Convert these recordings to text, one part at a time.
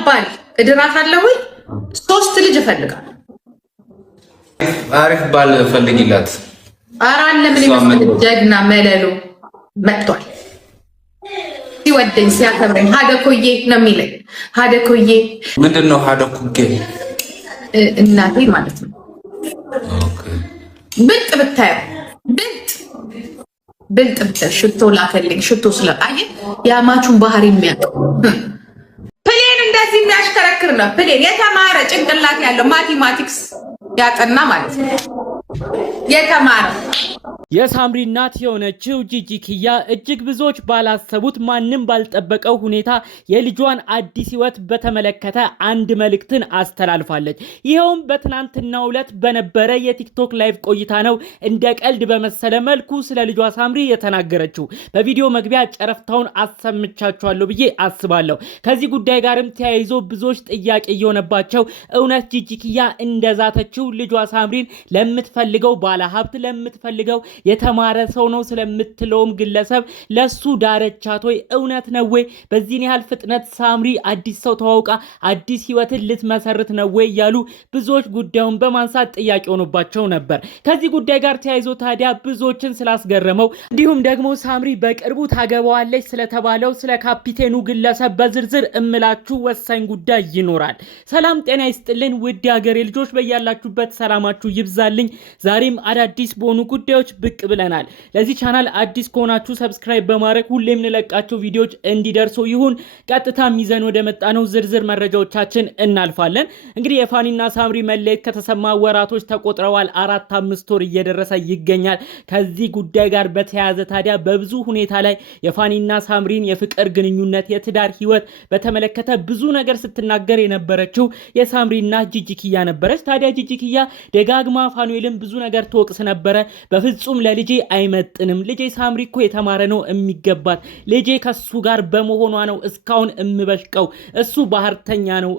ባል እድራታለሁ። 3 ልጅ እፈልጋለሁ። አሪፍ ባል ፈልጊላት። ኧረ አለ ምን ይመስል ጀግና መለሎ መጥቷል። ሲወደኝ ሲያከብረኝ ሀደኮዬ ነው የሚለኝ። ሀደኮዬ ምንድነው? ሀደኮዬ እናቴ ማለት ነው። ብልጥ ብታየው ብልጥ ብታየው ሽቶ ላከልኝ። ሽቶ ስለአየ የአማቹን ባህሪ የሚያውቅ ፕሌን እንደዚህ የሚያሽከረክር ነው። ፕሌን የተማረ ጭንቅላት ያለው ማቴማቲክስ ያጠና ማለት ነው። የተማረ የሳምሪ እናት የሆነችው ጂጂ ኪያ እጅግ ብዙዎች ባላሰቡት ማንም ባልጠበቀው ሁኔታ የልጇን አዲስ ህይወት በተመለከተ አንድ መልእክትን አስተላልፋለች። ይሄውም በትናንትናው ዕለት በነበረ የቲክቶክ ላይቭ ቆይታ ነው። እንደ ቀልድ በመሰለ መልኩ ስለ ልጇ ሳምሪ የተናገረችው በቪዲዮ መግቢያ ጨረፍታውን አሰምቻችኋለሁ ብዬ አስባለሁ። ከዚህ ጉዳይ ጋርም ተያይዞ ብዙዎች ጥያቄ እየሆነባቸው እውነት ጂጂ ኪያ እንደዛተችው ልጇ ሳምሪን ለምትፈልገው ባለሀብት ለምትፈልገው የተማረ ሰው ነው ስለምትለውም ግለሰብ ለሱ ዳረቻት ወይ? እውነት ነው ወይ? በዚህን ያህል ፍጥነት ሳምሪ አዲስ ሰው ተዋውቃ አዲስ ህይወትን ልትመሰርት ነው ወይ ያሉ ብዙዎች ጉዳዩን በማንሳት ጥያቄ ሆኖባቸው ነበር። ከዚህ ጉዳይ ጋር ተያይዞ ታዲያ ብዙዎችን ስላስገረመው እንዲሁም ደግሞ ሳምሪ በቅርቡ ታገባዋለች ስለተባለው ስለ ካፒቴኑ ግለሰብ በዝርዝር እምላችሁ ወሳኝ ጉዳይ ይኖራል። ሰላም ጤና ይስጥልን ውድ ሀገሬ ልጆች፣ በያላችሁበት ሰላማችሁ ይብዛልኝ። ዛሬም አዳዲስ በሆኑ ጉዳዮች ብቅ ብለናል። ለዚህ ቻናል አዲስ ከሆናችሁ ሰብስክራይብ በማድረግ ሁሌም እንለቃቸው ቪዲዮዎች እንዲደርሱ ይሁን። ቀጥታ ሚዘን ወደ መጣነው ዝርዝር መረጃዎቻችን እናልፋለን። እንግዲህ የፋኒና ሳምሪ መለየት ከተሰማ ወራቶች ተቆጥረዋል። 4-5 ወር እየደረሰ ይገኛል። ከዚህ ጉዳይ ጋር በተያያዘ ታዲያ በብዙ ሁኔታ ላይ የፋኒና ሳምሪን የፍቅር ግንኙነት የትዳር ህይወት በተመለከተ ብዙ ነገር ስትናገር የነበረችው የሳምሪና ጂጂ ኪያ ነበረች። ታዲያ ጂጂ ኪያ ደጋግማ ፋኑኤልን ብዙ ነገር ተወቅስ ነበረ። በፍጹም ለልጄ አይመጥንም፣ ልጄ ሳምሪ እኮ የተማረ ነው የሚገባት፣ ልጄ ከሱ ጋር በመሆኗ ነው እስካሁን እምበሽቀው፣ እሱ ባህርተኛ ነው፣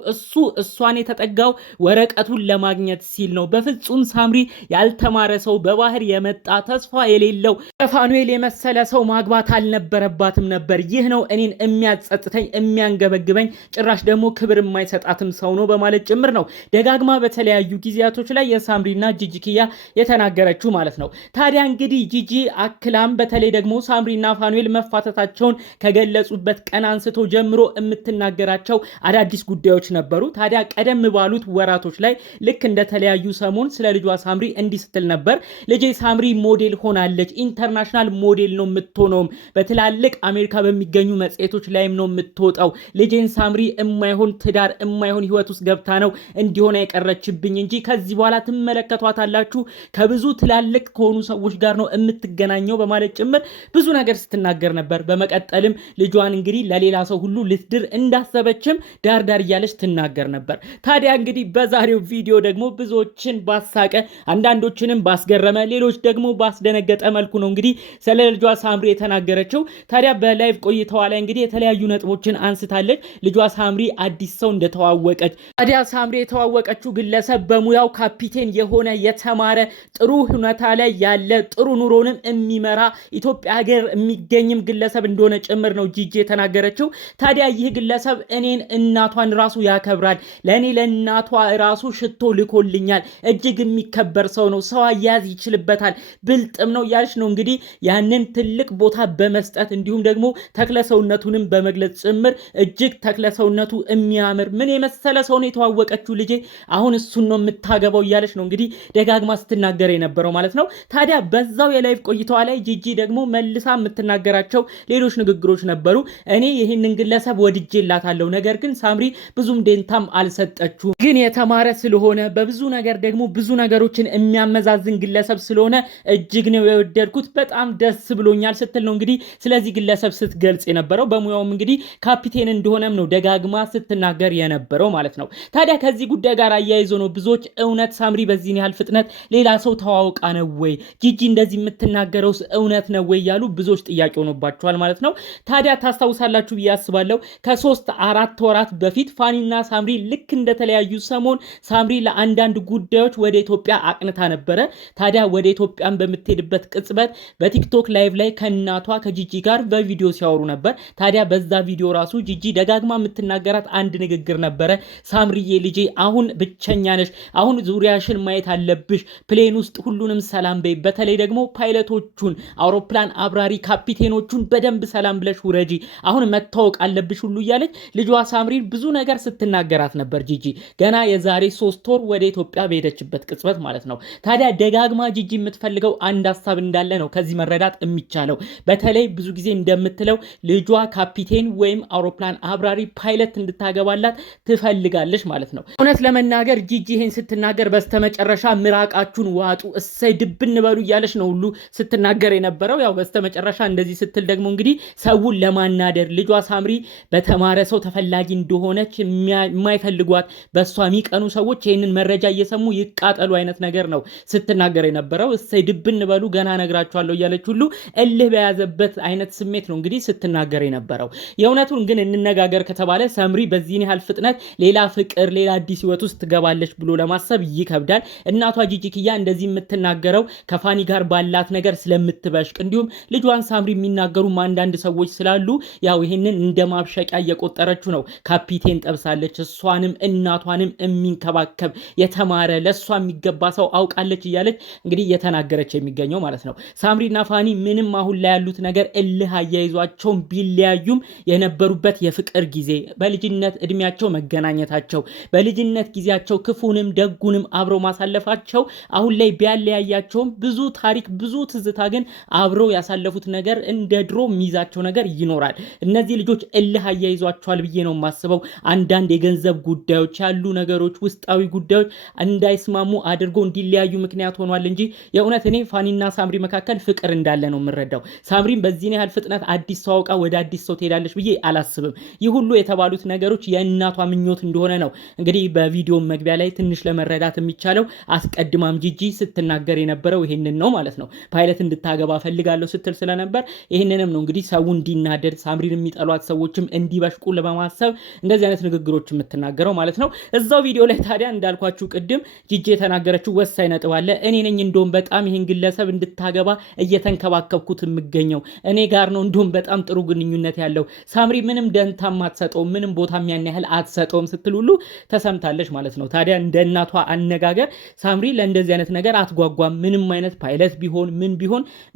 እሷን የተጠጋው ወረቀቱን ለማግኘት ሲል ነው። በፍጹም ሳምሪ ያልተማረ ሰው በባህር የመጣ ተስፋ የሌለው ፋኑኤል የመሰለ ሰው ማግባት አልነበረባትም ነበር። ይህ ነው እኔን የሚያጸጥተኝ የሚያንገበግበኝ፣ ጭራሽ ደግሞ ክብር የማይሰጣትም ሰው ነው በማለት ጭምር ነው ደጋግማ በተለያዩ ጊዜያቶች ላይ የሳምሪና ጂጂ ኪያ የተናገረችው ማለት ነው። ታዲያ እንግዲህ ጂጂ አክላም በተለይ ደግሞ ሳምሪና ፋኑኤል መፋተታቸውን ከገለጹበት ቀን አንስቶ ጀምሮ የምትናገራቸው አዳዲስ ጉዳዮች ነበሩ። ታዲያ ቀደም ባሉት ወራቶች ላይ ልክ እንደተለያዩ ሰሞን ስለ ልጇ ሳምሪ እንዲህ ስትል ነበር። ልጄ ሳምሪ ሞዴል ሆናለች፣ ኢንተርናሽናል ሞዴል ነው የምትሆነው፣ በትላልቅ አሜሪካ በሚገኙ መጽሔቶች ላይም ነው የምትወጣው። ልጄን ሳምሪ የማይሆን ትዳር የማይሆን ህይወት ውስጥ ገብታ ነው እንዲሆነ የቀረችብኝ እንጂ ከዚህ በኋላ ትመለከቷታላችሁ ከብዙ ትላልቅ ከሆኑ ሰዎች ጋር ነው የምትገናኘው በማለት ጭምር ብዙ ነገር ስትናገር ነበር። በመቀጠልም ልጇን እንግዲህ ለሌላ ሰው ሁሉ ልትድር እንዳሰበችም ዳርዳር እያለች ትናገር ነበር። ታዲያ እንግዲህ በዛሬው ቪዲዮ ደግሞ ብዙዎችን ባሳቀ አንዳንዶችንም ባስገረመ ሌሎች ደግሞ ባስደነገጠ መልኩ ነው እንግዲህ ስለ ልጇ ሳምሪ የተናገረችው። ታዲያ በላይቭ ቆይታዋ ላይ እንግዲህ የተለያዩ ነጥቦችን አንስታለች። ልጇ ሳምሪ አዲስ ሰው እንደተዋወቀች፣ ታዲያ ሳምሪ የተዋወቀችው ግለሰብ በሙያው ካፒቴን የሆነ የተማረ ጥሩ ሁኔታ ላይ ያለ ጥሩ ኑሮንም የሚመራ ኢትዮጵያ ሀገር የሚገኝም ግለሰብ እንደሆነ ጭምር ነው ጂጂ የተናገረችው። ታዲያ ይህ ግለሰብ እኔን እናቷን ራሱ ያከብራል፣ ለኔ ለእናቷ ራሱ ሽቶ ልኮልኛል፣ እጅግ የሚከበር ሰው ነው፣ ሰው አያያዝ ይችልበታል፣ ብልጥም ነው ያልሽ ነው እንግዲህ ያንን ትልቅ ቦታ በመስጠት እንዲሁም ደግሞ ተክለሰውነቱንም በመግለጽ ጭምር እጅግ ተክለሰውነቱ የሚያምር ምን የመሰለ ሰው ነው የተዋወቀችው ልጄ፣ አሁን እሱን ነው የምታገባው እያለች ነው እንግዲህ ደጋግማ ስትናገር የነበረው ማለት ነው። ታዲያ በዛው የላይቭ ቆይታዋ ላይ ጂጂ ደግሞ መልሳ የምትናገራቸው ሌሎች ንግግሮች ነበሩ። እኔ ይህንን ግለሰብ ወድጄላታለሁ፣ ነገር ግን ሳምሪ ብዙም ደንታም አልሰጠችው፣ ግን የተማረ ስለሆነ በብዙ ነገር ደግሞ ብዙ ነገሮችን የሚያመዛዝን ግለሰብ ስለሆነ እጅግ ነው የወደድኩት፣ በጣም ደስ ብሎኛል ስትል ነው እንግዲህ ስለዚህ ግለሰብ ስትገልጽ የነበረው። በሙያውም እንግዲህ ካፒቴን እንደሆነም ነው ደጋግማ ስትናገር የነበረው ማለት ነው። ታዲያ ከዚህ ጉዳይ ጋር አያይዞ ነው ብዙዎች እውነት ሳምሪ በዚህን ያህል ፍጥነት ሌላ ሰው ተዋውቃ ነው ወይ? ጂጂ እንደዚህ የምትናገረው እውነት ነው ወይ ያሉ ብዙዎች ጥያቄ ሆኖባቸዋል ማለት ነው። ታዲያ ታስታውሳላችሁ ብዬ አስባለሁ ከ3-4 ወራት በፊት ፋኒና ሳምሪ ልክ እንደተለያዩ ሰሞን ሳምሪ ለአንዳንድ ጉዳዮች ወደ ኢትዮጵያ አቅንታ ነበረ። ታዲያ ወደ ኢትዮጵያን በምትሄድበት ቅጽበት በቲክቶክ ላይቭ ላይ ከእናቷ ከጂጂ ጋር በቪዲዮ ሲያወሩ ነበር። ታዲያ በዛ ቪዲዮ ራሱ ጂጂ ደጋግማ የምትናገራት አንድ ንግግር ነበረ። ሳምሪዬ ልጄ አሁን ብቸኛ ነሽ፣ አሁን ዙሪያሽን ማየት አለብሽ፣ ፕሌን ውስጥ ሁሉንም ሰላም በይ፣ በተለይ ደግሞ ፓይለቶቹን፣ አውሮፕላን አብራሪ ካፒቴኖቹን በደንብ ሰላም ብለሽ ውረጂ፣ አሁን መታወቅ አለብሽ ሁሉ እያለች ልጇ ሳምሪን ብዙ ነገር ስትናገራት ነበር ጂጂ ገና የዛሬ 3 ወር ወደ ኢትዮጵያ በሄደችበት ቅጽበት ማለት ነው። ታዲያ ደጋግማ ጂጂ የምትፈልገው አንድ ሀሳብ እንዳለ ነው ከዚህ መረዳት የሚቻለው። በተለይ ብዙ ጊዜ እንደምትለው ልጇ ካፒቴን ወይም አውሮፕላን አብራሪ ፓይለት እንድታገባላት ትፈልጋለች ማለት ነው። እውነት ለመናገር ጂጂ ይሄን ስትናገር በስተመጨረሻ ምራቃችሁን ዋጡ እሰይ ድብን በሉ እያለች ነው ሁሉ ስትናገር የነበረው። ያው በስተመጨረሻ እንደዚህ ስትል ደግሞ እንግዲህ ሰውን ለማናደር ልጇ ሳምሪ በተማረ ሰው ተፈላጊ እንደሆነች የማይፈልጓት በእሷ የሚቀኑ ሰዎች ይህንን መረጃ እየሰሙ ይቃጠሉ አይነት ነገር ነው ስትናገር የነበረው። እሰይ ድብን በሉ ገና ነግራችኋለሁ እያለች ሁሉ እልህ በያዘበት አይነት ስሜት ነው እንግዲህ ስትናገር የነበረው። የእውነቱን ግን እንነጋገር ከተባለ ሳምሪ በዚህን ያህል ፍጥነት ሌላ ፍቅር ሌላ አዲስ ህይወት ውስጥ ትገባለች ብሎ ለማሰብ ይከብዳል። እናቷ ጂጂ ኪያ እንደዚህ የምትናገረው ከፋኒ ጋር ባላት ነገር ስለምትበሽቅ እንዲሁም ልጇን ሳምሪ የሚናገሩ አንዳንድ ሰዎች ስላሉ ያው ይሄንን እንደማብሸቂያ እየቆጠረችው ነው። ካፒቴን ጠብሳለች፣ እሷንም እናቷንም የሚንከባከብ የተማረ ለሷ የሚገባ ሰው አውቃለች እያለች እንግዲህ እየተናገረች የሚገኘው ማለት ነው። ሳምሪና ፋኒ ምንም አሁን ላይ ያሉት ነገር እልህ አያይዟቸውን ቢለያዩም የነበሩበት የፍቅር ጊዜ በልጅነት እድሜያቸው መገናኘታቸው በልጅነት ጊዜያቸው ክፉንም ደጉንም አብረው ማሳለፋቸው አሁን ላይ ቢያለያያቸውም ብዙ ታሪክ ብዙ ትዝታ ግን አብረው ያሳለፉት ነገር እንደ ድሮ የሚይዛቸው ነገር ይኖራል። እነዚህ ልጆች እልህ አያይዟቸዋል ብዬ ነው የማስበው። አንዳንድ የገንዘብ ጉዳዮች ያሉ ነገሮች ውስጣዊ ጉዳዮች እንዳይስማሙ አድርገው እንዲለያዩ ምክንያት ሆኗል እንጂ የእውነት እኔ ፋኒና ሳምሪ መካከል ፍቅር እንዳለ ነው የምረዳው። ሳምሪን በዚህ ያህል ፍጥነት አዲስ ሰው አውቃ ወደ አዲስ ሰው ትሄዳለች ብዬ አላስብም። ይህ ሁሉ የተባሉት ነገሮች የእናቷ ምኞት እንደሆነ ነው እንግዲህ በቪዲዮ መግቢያ ላይ ትንሽ ለመረዳት የሚቻለው። አስቀድማም ጂጂ ስትናገር የነበረው ይሄንን ነው ማለት ነው። ፓይለት እንድታገባ ፈልጋለሁ ስትል ስለነበር ይሄንንም ነው እንግዲህ ሰው እንዲናደድ ሳምሪን የሚጠሏት ሰዎችም እንዲበሽቁ ለማሰብ እንደዚህ አይነት ንግግሮች የምትናገረው ማለት ነው። እዛው ቪዲዮ ላይ ታዲያ እንዳልኳችሁ ቅድም ጂጂ የተናገረችው ወሳኝ ነጥብ አለ። እኔ ነኝ እንደውም በጣም ይሄን ግለሰብ እንድታገባ እየተንከባከብኩት የምገኘው እኔ ጋር ነው እንደውም በጣም ጥሩ ግንኙነት ያለው ሳምሪ ምንም ደንታም አትሰጠውም ምንም ቦታም ያን ያህል አትሰጠውም ስትል ሁሉ ተሰምታለች ማለት ነው። ታዲያ እንደ እናቷ አነጋገር ሳምሪ ለእንደዚህ አይነት ነገር አትጓጓም። ምንም አይነት ፓይለት ቢሆን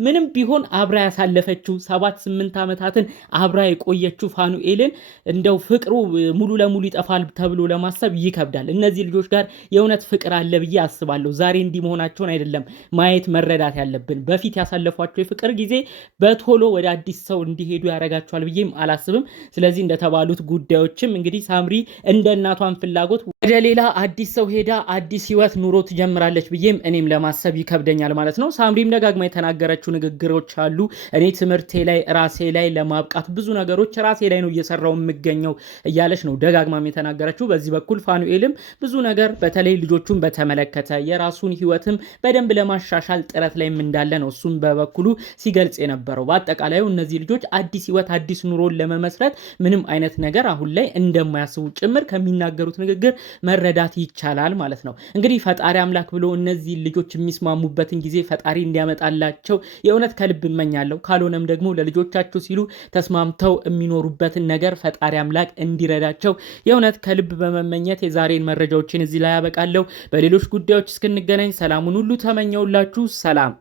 ምንም ቢሆን አብራ ያሳለፈችው 7-8 ዓመታትን አብራ የቆየችው ፋኑኤልን እንደው ፍቅሩ ሙሉ ለሙሉ ይጠፋል ተብሎ ለማሰብ ይከብዳል። እነዚህ ልጆች ጋር የእውነት ፍቅር አለ ብዬ አስባለሁ። ዛሬ እንዲህ መሆናቸውን አይደለም ማየት መረዳት ያለብን። በፊት ያሳለፏቸው የፍቅር ጊዜ በቶሎ ወደ አዲስ ሰው እንዲሄዱ ያደርጋቸዋል ብዬም አላስብም። ስለዚህ እንደተባሉት ጉዳዮችም እንግዲህ ሳምሪ እንደ እናቷን ፍላጎት ወደ ሌላ አዲስ ሰው ሄዳ አዲስ ህይወት ኑሮ ትጀምራለች ብዬም እኔም ለማሰብ ይከብደኛል ማለት ነው። ሳምሪም ደጋግማ የተናገረችው ንግግሮች አሉ። እኔ ትምህርቴ ላይ ራሴ ላይ ለማብቃት ብዙ ነገሮች ራሴ ላይ ነው እየሰራው የምገኘው እያለች ነው ደጋግማም የተናገረችው። በዚህ በኩል ፋኑኤልም ብዙ ነገር በተለይ ልጆቹን በተመለከተ የራሱን ህይወትም በደንብ ለማሻሻል ጥረት ላይም እንዳለ ነው እሱም በበኩሉ ሲገልጽ የነበረው። በአጠቃላዩ እነዚህ ልጆች አዲስ ህይወት አዲስ ኑሮን ለመመስረት ምንም አይነት ነገር አሁን ላይ እንደማያስቡ ጭምር ከሚናገሩት ንግግር መረዳት ይቻላል ማለት ነው። እንግዲህ ፈጣሪ አምላክ ብሎ እነዚህ ልጆች የሚስማሙበትን ጊዜ ፈጣሪ እንዲያመጣላቸው የእውነት ከልብ እመኛለሁ። ካልሆነም ደግሞ ለልጆቻቸው ሲሉ ተስማምተው የሚኖሩበትን ነገር ፈጣሪ አምላክ እንዲረዳቸው የእውነት ከልብ በመመኘት የዛሬን መረጃዎችን እዚህ ላይ ያበቃለሁ። በሌሎች ጉዳዮች እስክንገናኝ ሰላሙን ሁሉ ተመኘውላችሁ። ሰላም።